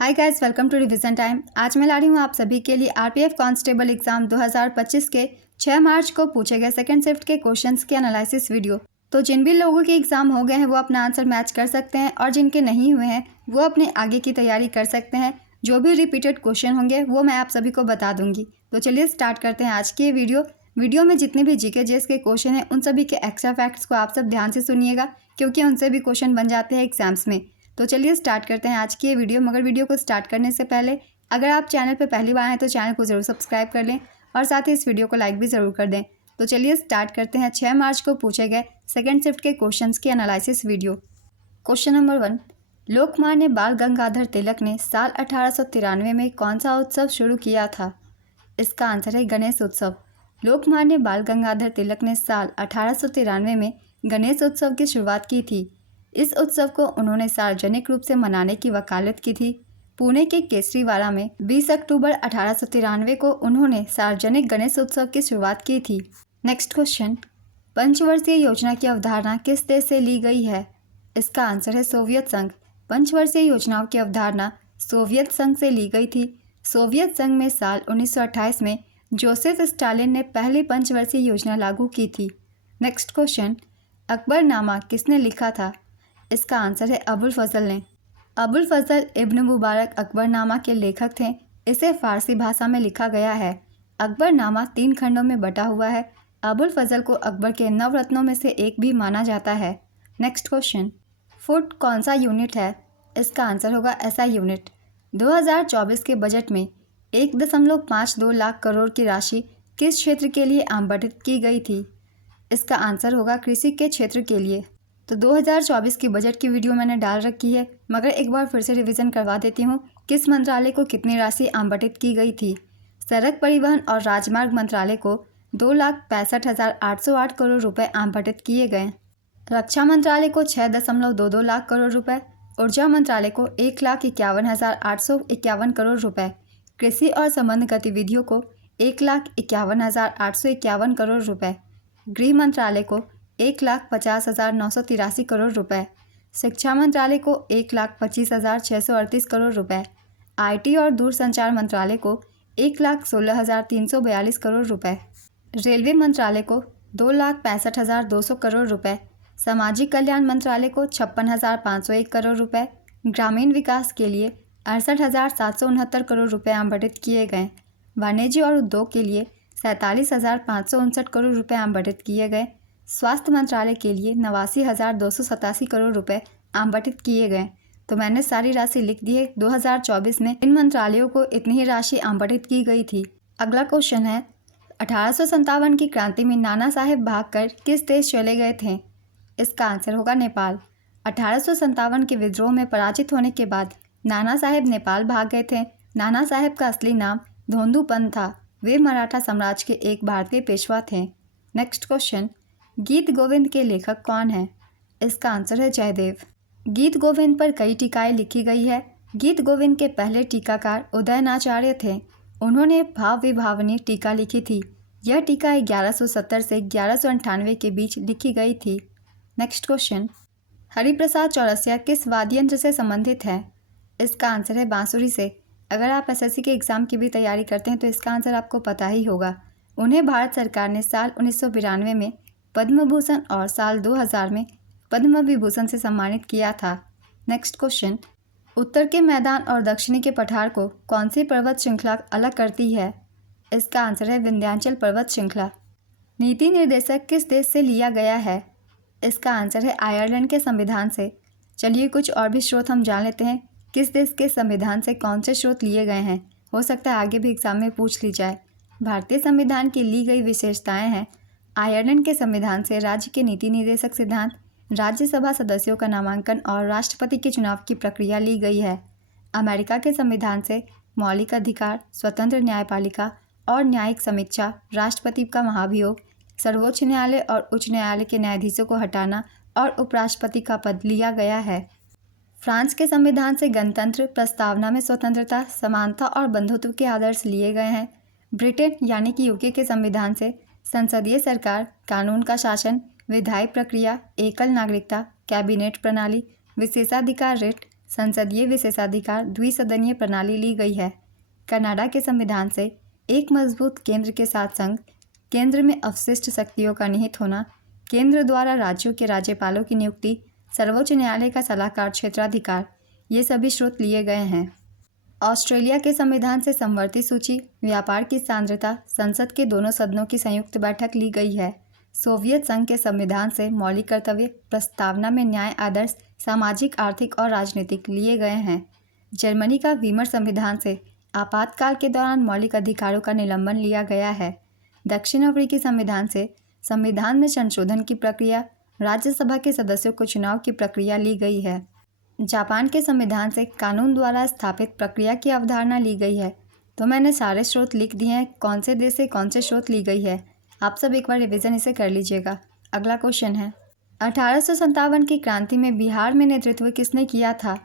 Hi guys, welcome to revision time. आज मैं ला रही हूँ आप सभी के लिए आरपीएफ कांस्टेबल एग्जाम 2025 के 6 मार्च को पूछे गए सेकंड शिफ्ट के क्वेश्चंस के एनालिसिस वीडियो। तो जिन भी लोगों के एग्जाम हो गए हैं वो अपना आंसर मैच कर सकते हैं और जिनके नहीं हुए हैं वो अपने आगे की तैयारी कर सकते हैं। जो भी रिपीटेड क्वेश्चन होंगे वो मैं आप सभी को बता दूंगी। तो चलिए स्टार्ट करते हैं आज की ये वीडियो में जितने भी जीके जेएस के क्वेश्चन हैं उन सभी के एक्स्ट्रा फैक्ट्स को आप सब ध्यान से सुनिएगा, क्योंकि उनसे भी क्वेश्चन बन जाते हैं एग्जाम्स में। तो चलिए स्टार्ट करते हैं आज की ये वीडियो। मगर वीडियो को स्टार्ट करने से पहले अगर आप चैनल पर पहली बार आए तो चैनल को ज़रूर सब्सक्राइब कर लें और साथ ही इस वीडियो को लाइक भी ज़रूर कर दें। तो चलिए स्टार्ट करते हैं 6 मार्च को पूछे गए सेकंड शिफ्ट के क्वेश्चंस की analysis video. Question number 1, Lokmanya बाल गंगाधर तिलक ने साल 1893 में कौन सा उत्सव शुरू किया था? इसका आंसर है गणेश उत्सव। लोकमान्य बाल गंगाधर तिलक ने साल 1893 में गणेश उत्सव की शुरुआत की थी। इस उत्सव को उन्होंने सार्वजनिक रूप से मनाने की वकालत की थी। पुणे के केसरीवाड़ा में 20 अक्टूबर 1893 को उन्होंने सार्वजनिक गणेश उत्सव की शुरुआत की थी। नेक्स्ट क्वेश्चन, पंचवर्षीय योजना की अवधारणा किस देश से ली गई है? इसका आंसर है सोवियत संघ। पंचवर्षीय योजनाओं की अवधारणा सोवियत संघ से ली गई थी। सोवियत संघ में साल 1928 में जोसेफ स्टालिन ने पहली पंचवर्षीय योजना लागू की थी। नेक्स्ट क्वेश्चन, अकबरनामा किसने लिखा था? इसका आंसर है अबुल फजल ने। अबुल फजल इब्न मुबारक अकबरनामा के लेखक थे। इसे फारसी भाषा में लिखा गया है। अकबरनामा 3 खंडों में बटा हुआ है। अबुल फजल को अकबर के नवरत्नों में से एक भी माना जाता है। नेक्स्ट क्वेश्चन, फुट कौन सा यूनिट है? इसका आंसर होगा एसआई यूनिट। 2024 के बजट में 1.52 लाख करोड़ की राशि किस क्षेत्र के लिए आवंटित की गई थी? इसका आंसर होगा कृषि के क्षेत्र के लिए। तो 2024 की बजट की वीडियो मैंने डाल रखी है, मगर एक बार फिर से रिवीजन करवा देती हूँ। किस मंत्रालय को कितनी राशि आवंटित की गई थी? सड़क परिवहन और राजमार्ग मंत्रालय को 2,65,808 करोड़ रुपए आवंटित किए गए। रक्षा मंत्रालय को 6.22 लाख करोड़ रुपए, ऊर्जा मंत्रालय को 1,51,851 करोड़ रुपए, कृषि और संबंध गतिविधियों को 1,51,851 करोड़ रुपए, गृह मंत्रालय को 1,50,983 करोड़ रुपए, शिक्षा मंत्रालय को 1,25,638 करोड़ रुपए, आईटी और दूरसंचार मंत्रालय को 1,16,342 करोड़ रुपए, रेलवे मंत्रालय को 2,65,200 करोड़ रुपए, सामाजिक कल्याण मंत्रालय को 56,501 करोड़ रुपए, ग्रामीण विकास के लिए 68,769 करोड़ रुपए आवंटित किए गए, वाणिज्य और उद्योग के लिए 47,559 करोड़ रुपए आवंटित किए गए, स्वास्थ्य मंत्रालय के लिए 89,287 करोड़ रुपए आवंटित किए गए। तो मैंने सारी राशि लिख दी है। 2024 में इन मंत्रालयों को इतनी ही राशि आवंटित की गई थी। अगला क्वेश्चन है, 1857 की क्रांति में नाना साहेब भागकर किस देश चले गए थे? इसका आंसर होगा नेपाल। 1857 के विद्रोह में पराजित होने के बाद नाना साहेब नेपाल भाग गए थे। नाना साहेब का असली नाम धोंदूपंत था। वे मराठा साम्राज्य के एक भारतीय पेशवा थे। नेक्स्ट क्वेश्चन, गीत गोविंद के लेखक कौन है? इसका आंसर है जयदेव। गीत गोविंद पर कई टीकाएं लिखी गई है। गीत गोविंद के पहले टीकाकार उदयनाचार्य थे। उन्होंने भाव विभावनी टीका लिखी थी। यह टीका 1170 से 1198 के बीच लिखी गई थी। नेक्स्ट क्वेश्चन, हरिप्रसाद चौरसिया किस वाद्य यंत्र से संबंधित है? इसका आंसर है बांसुरी से। अगर आप एसएससी के एग्ज़ाम की भी तैयारी करते हैं तो इसका आंसर आपको पता ही होगा। उन्हें भारत सरकार ने साल 1992 में पद्म भूषण और साल 2000 में पद्म विभूषण से सम्मानित किया था। नेक्स्ट क्वेश्चन, उत्तर के मैदान और दक्षिणी के पठार को कौन सी पर्वत श्रृंखला अलग करती है? इसका आंसर है विंध्याचल पर्वत श्रृंखला। नीति निर्देशक किस देश से लिया गया है? इसका आंसर है आयरलैंड के संविधान से। चलिए कुछ और भी स्रोत हम जान लेते हैं। किस देश के संविधान से कौन से स्रोत लिए गए हैं? हो सकता है आगे भी एग्जाम में पूछ ली जाए। भारतीय संविधान की ली गई विशेषताएं हैं। आयरलैंड के संविधान से राज्य के नीति निर्देशक सिद्धांत, राज्यसभा सदस्यों का नामांकन और राष्ट्रपति के चुनाव की प्रक्रिया ली गई है। अमेरिका के संविधान से मौलिक अधिकार, स्वतंत्र न्यायपालिका और न्यायिक समीक्षा, राष्ट्रपति का महाभियोग, सर्वोच्च न्यायालय और उच्च न्यायालय के न्यायाधीशों को हटाना और उपराष्ट्रपति का पद लिया गया है। फ्रांस के संविधान से गणतंत्र, प्रस्तावना में स्वतंत्रता, समानता और बंधुत्व के आदर्श लिए गए हैं। ब्रिटेन यानी कि यूके के संविधान से संसदीय सरकार, कानून का शासन, विधायी प्रक्रिया, एकल नागरिकता, कैबिनेट प्रणाली, विशेषाधिकार रिट, संसदीय विशेषाधिकार द्विसदनीय प्रणाली ली गई है। कनाडा के संविधान से एक मजबूत केंद्र के साथ संग, केंद्र में अवशिष्ट शक्तियों का निहित होना, केंद्र द्वारा राज्यों के राज्यपालों की नियुक्ति, सर्वोच्च न्यायालय का सलाहकार क्षेत्राधिकार, ये सभी स्रोत लिए गए हैं। ऑस्ट्रेलिया के संविधान से समवर्ती सूची, व्यापार की सांद्रता, संसद के दोनों सदनों की संयुक्त बैठक ली गई है। सोवियत संघ के संविधान से मौलिक कर्तव्य, प्रस्तावना में न्याय आदर्श, सामाजिक, आर्थिक और राजनीतिक लिए गए हैं। जर्मनी का वीमर संविधान से आपातकाल के दौरान मौलिक अधिकारों का निलंबन लिया गया है। दक्षिण अफ्रीकी संविधान से संविधान में संशोधन की प्रक्रिया, राज्यसभा के सदस्यों को चुनाव की प्रक्रिया ली गई है। जापान के संविधान से कानून द्वारा स्थापित प्रक्रिया की अवधारणा ली गई है। तो मैंने सारे स्रोत लिख दिए हैं, कौन से देश से कौन से स्रोत ली गई है। आप सब एक बार रिवीजन इसे कर लीजिएगा। अगला क्वेश्चन है, 1857 की क्रांति में बिहार में नेतृत्व किसने किया था?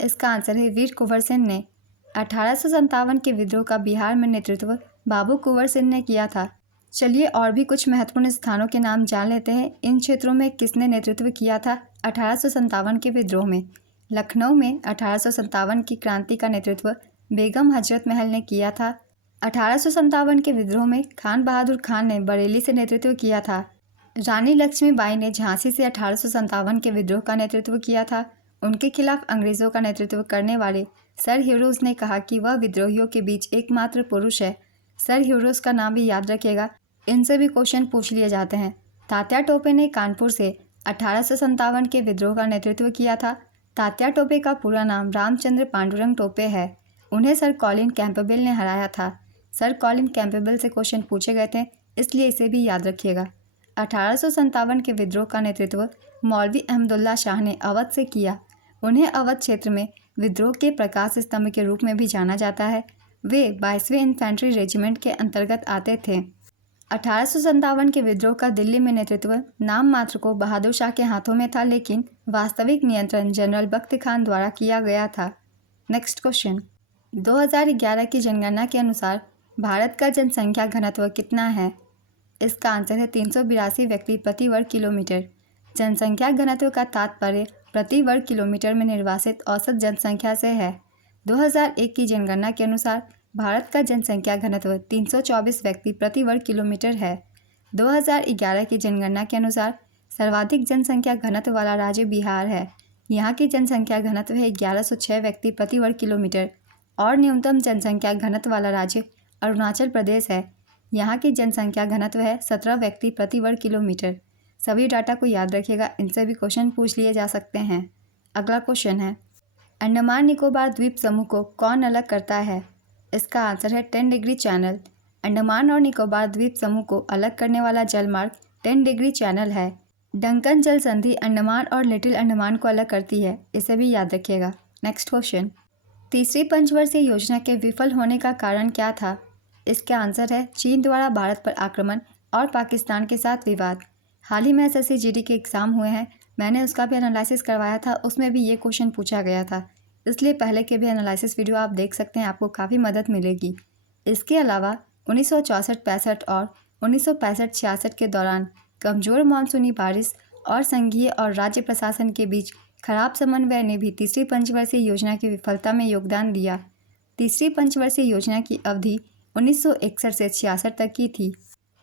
इसका आंसर है वीर कुंवर सिंह ने। 1857 के विद्रोह का बिहार में नेतृत्व बाबू कुंवर सिंह ने किया था। चलिए और भी कुछ महत्वपूर्ण स्थानों के नाम जान लेते हैं। इन क्षेत्रों में किसने नेतृत्व किया था 1857 के विद्रोह में? लखनऊ में 1857 की क्रांति का नेतृत्व बेगम हजरत महल ने किया था। 1857 के विद्रोह में खान बहादुर खान ने बरेली से नेतृत्व किया था। रानी लक्ष्मीबाई ने झांसी से 1857 के विद्रोह का नेतृत्व किया था। उनके खिलाफ अंग्रेज़ों का नेतृत्व करने वाले सर ह्यूरोज ने कहा कि वह विद्रोहियों के बीच एकमात्र पुरुष है। सर ह्यूरोज का नाम भी याद रखिएगा, इनसे भी क्वेश्चन पूछ लिए जाते हैं। तात्या टोपे ने कानपुर से 1857 के विद्रोह का नेतृत्व किया था। तात्या टोपे का पूरा नाम रामचंद्र पांडुरंग टोपे है। उन्हें सर कॉलिन कैंपबेल ने हराया था। सर कॉलिन कैंपबेल से क्वेश्चन पूछे गए थे, इसलिए इसे भी याद रखिएगा। 1857 के विद्रोह का नेतृत्व मौलवी अहमदुल्ला शाह ने अवध से किया। उन्हें अवध क्षेत्र में विद्रोह के प्रकाश स्तंभ के रूप में भी जाना जाता है। वे 22वें इन्फेंट्री रेजिमेंट के अंतर्गत आते थे। 1857 के विद्रोह का दिल्ली में नेतृत्व नाम मात्र को बहादुर शाह के हाथों में था, लेकिन वास्तविक नियंत्रण जनरल बख्त खान द्वारा किया गया था। नेक्स्ट क्वेश्चन, 2011 की जनगणना के अनुसार भारत का जनसंख्या घनत्व कितना है? इसका आंसर है 382 व्यक्ति प्रति वर्ग किलोमीटर। जनसंख्या घनत्व का तात्पर्य प्रति वर्ग किलोमीटर में निर्वासित औसत जनसंख्या से है। 2001 की जनगणना के अनुसार भारत का जनसंख्या घनत्व 324 व्यक्ति प्रति वर्ग किलोमीटर है। 2011 की जनगणना के अनुसार सर्वाधिक जनसंख्या घनत्व वाला राज्य बिहार है। यहाँ की जनसंख्या घनत्व है 1106 व्यक्ति प्रति वर्ग किलोमीटर और न्यूनतम जनसंख्या घनत्व वाला राज्य अरुणाचल प्रदेश है। यहाँ की जनसंख्या घनत्व है 17 व्यक्ति प्रति वर्ग किलोमीटर। सभी डाटा को याद रखिएगा, इनसे भी क्वेश्चन पूछ लिए जा सकते हैं। अगला क्वेश्चन है, अंडमान निकोबार द्वीप समूह को कौन अलग करता है? इसका आंसर है 10 डिग्री चैनल। अंडमान और निकोबार द्वीप समूह को अलग करने वाला जलमार्ग 10 डिग्री चैनल है। डंकन जल संधि अंडमान और लिटिल अंडमान को अलग करती है, इसे भी याद रखिएगा। नेक्स्ट क्वेश्चन, तीसरी पंचवर्षीय योजना के विफल होने का कारण क्या था? इसका आंसर है चीन द्वारा भारत पर आक्रमण और पाकिस्तान के साथ विवाद। हाल ही में एसएससी जीडी के एग्ज़ाम हुए हैं, मैंने उसका भी एनालिसिस करवाया था, उसमें भी ये क्वेश्चन पूछा गया था, इसलिए पहले के भी एनालिसिस वीडियो आप देख सकते हैं, आपको काफ़ी मदद मिलेगी। इसके अलावा 1964-65 और 1965-66 के दौरान कमज़ोर मानसूनी बारिश और संघीय और राज्य प्रशासन के बीच खराब समन्वय ने भी तीसरी पंचवर्षीय योजना की विफलता में योगदान दिया। तीसरी पंचवर्षीय योजना की अवधि 1961 से 66 तक की थी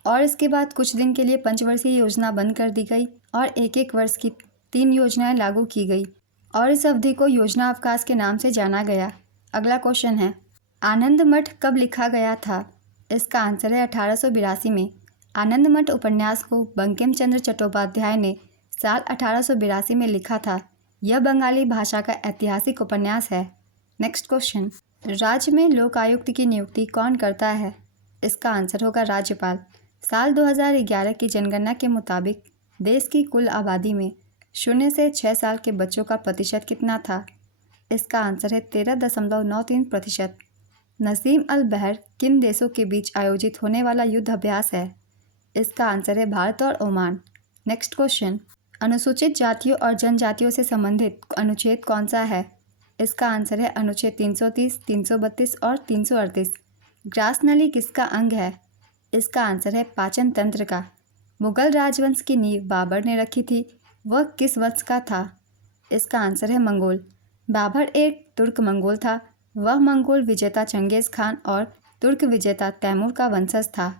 और इसके बाद कुछ दिन के लिए पंचवर्षीय योजना बंद कर दी गई और एक वर्ष की 3 योजनाएं लागू की गई और इस अवधि को योजना अवकाश के नाम से जाना गया। अगला क्वेश्चन है, आनंद मठ कब लिखा गया था? इसका आंसर है 1882 में। आनंद मठ उपन्यास को बंकिम चंद्र चट्टोपाध्याय ने साल 1882 में लिखा था। यह बंगाली भाषा का ऐतिहासिक उपन्यास है। नेक्स्ट क्वेश्चन, राज्य में लोक आयुक्त की नियुक्ति कौन करता है? इसका आंसर होगा राज्यपाल। साल 2011 की जनगणना के मुताबिक देश की कुल आबादी में 0 से 6 साल के बच्चों का प्रतिशत कितना था? इसका आंसर है 13.93%। नसीम अल बहर किन देशों के बीच आयोजित होने वाला युद्ध अभ्यास है? इसका आंसर है भारत और ओमान। नेक्स्ट क्वेश्चन, अनुसूचित जातियों और जनजातियों से संबंधित अनुच्छेद कौन सा है? इसका आंसर है अनुच्छेद 330, 332 और 338। ग्रास नली किसका अंग है? इसका आंसर है पाचन तंत्र का। मुगल राजवंश की नींव बाबर ने रखी थी, वह किस वंश का था? इसका आंसर है मंगोल। बाबर एक तुर्क मंगोल था। वह मंगोल विजेता चंगेज़ खान और तुर्क विजेता तैमूर का वंशज था।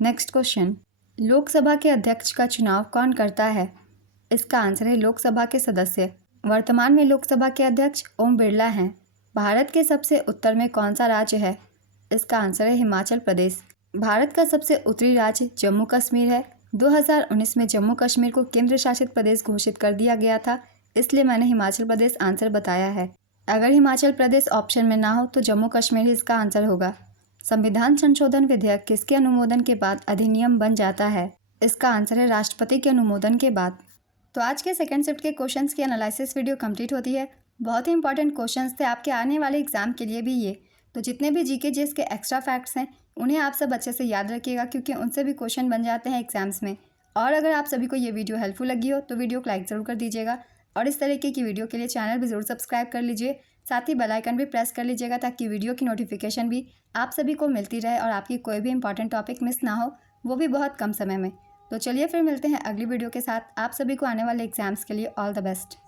नेक्स्ट क्वेश्चन, लोकसभा के अध्यक्ष का चुनाव कौन करता है? इसका आंसर है लोकसभा के सदस्य। वर्तमान में लोकसभा के अध्यक्ष ओम बिरला हैं। भारत के सबसे उत्तर में कौन सा राज्य है? इसका आंसर है हिमाचल प्रदेश। भारत का सबसे उत्तरी राज्य जम्मू कश्मीर है। 2019 में जम्मू कश्मीर को केंद्र शासित प्रदेश घोषित कर दिया गया था, इसलिए मैंने हिमाचल प्रदेश आंसर बताया है। अगर हिमाचल प्रदेश ऑप्शन में ना हो तो जम्मू कश्मीर ही इसका आंसर होगा। संविधान संशोधन विधेयक किसके अनुमोदन के बाद अधिनियम बन जाता है? इसका आंसर है राष्ट्रपति के अनुमोदन के बाद। तो आज के सेकंड शिफ्ट के क्वेश्चंस की एनालिसिस वीडियो कंप्लीट होती है। बहुत ही इंपॉर्टेंट क्वेश्चंस थे आपके आने वाले एग्जाम के लिए भी ये। तो जितने भी जीके जीएस के एक्स्ट्रा फैक्ट्स हैं उन्हें आप सब अच्छे से याद रखिएगा, क्योंकि उनसे भी क्वेश्चन बन जाते हैं एग्जाम्स में। और अगर आप सभी को ये वीडियो हेल्पफुल लगी हो तो वीडियो को लाइक ज़रूर कर दीजिएगा, और इस तरीके की वीडियो के लिए चैनल भी ज़रूर सब्सक्राइब कर लीजिए। साथ ही बेल आइकन भी प्रेस कर लीजिएगा ताकि वीडियो की नोटिफिकेशन भी आप सभी को मिलती रहे और आपकी कोई भी इंपॉर्टेंट टॉपिक मिस ना हो, वो भी बहुत कम समय में। तो चलिए फिर मिलते हैं अगली वीडियो के साथ। आप सभी को आने वाले एग्जाम्स के लिए ऑल द बेस्ट।